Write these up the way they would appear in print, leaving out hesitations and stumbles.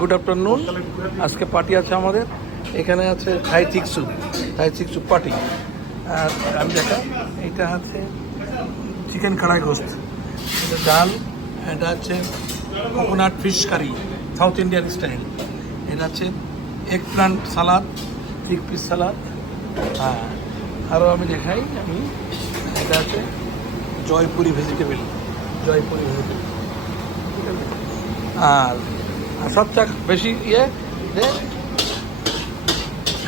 Good afternoon. আজকে party আছে আমাদের, এখানে আছে থাই চিকসু পার্টি। আর আমি দেখা, এটা আছে চিকেন কড়াই গোস্ত, এটা ডাল, এটা হচ্ছে coconut fish curry South Indian style, এটা হচ্ছে এগ প্লান্ট সালাদ, পিগ পিস সালাদ। হ্যাঁ, আরও আমি দেখাই, এটা আছে জয়পুরি ভেজিটেবল, আর সবচেয়ে বেশি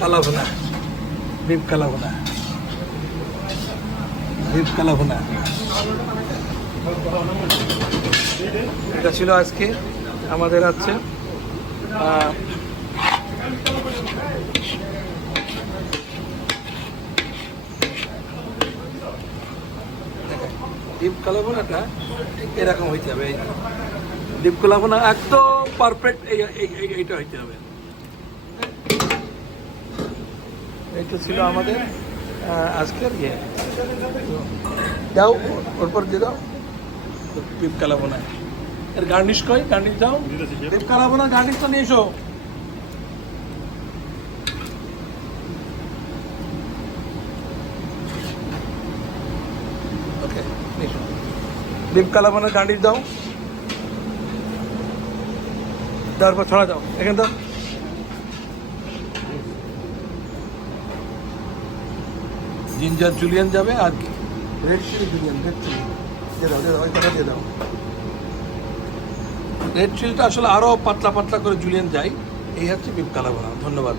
কালাভুনা, বিফ কালাভুনা। এটা ছিল আজকে আমাদের আছে ডিপ কালাভুনাটা ঠিক এরকম হইতে হবে। ডিপ কালাভুনা একদম পারফেক্ট এইটা হইতে হবে। এইটা ছিল আমাদের আজকের দাও, ওর পর দিয়ে দাও ডিপ কালাভুনা। এর গার্নিশ দাও, ডিপ কালাভুনা গার্নিশটা নিয়ে এসো। ওকে, ডিপ কালাভুনা গার্নিশ দাও, দেওয়ার পর ছড়া দাও, এখানে দাও। জিঞ্জার জুলিয়ান যাবে, আর কি রেড চিলি জুলিয়ান, দিয়ে দাও। রেড চিলিটা আসলে আরও পাতলা করে জুলিয়ান যায়। এই হচ্ছে বিফ কালাভুনা। ধন্যবাদ।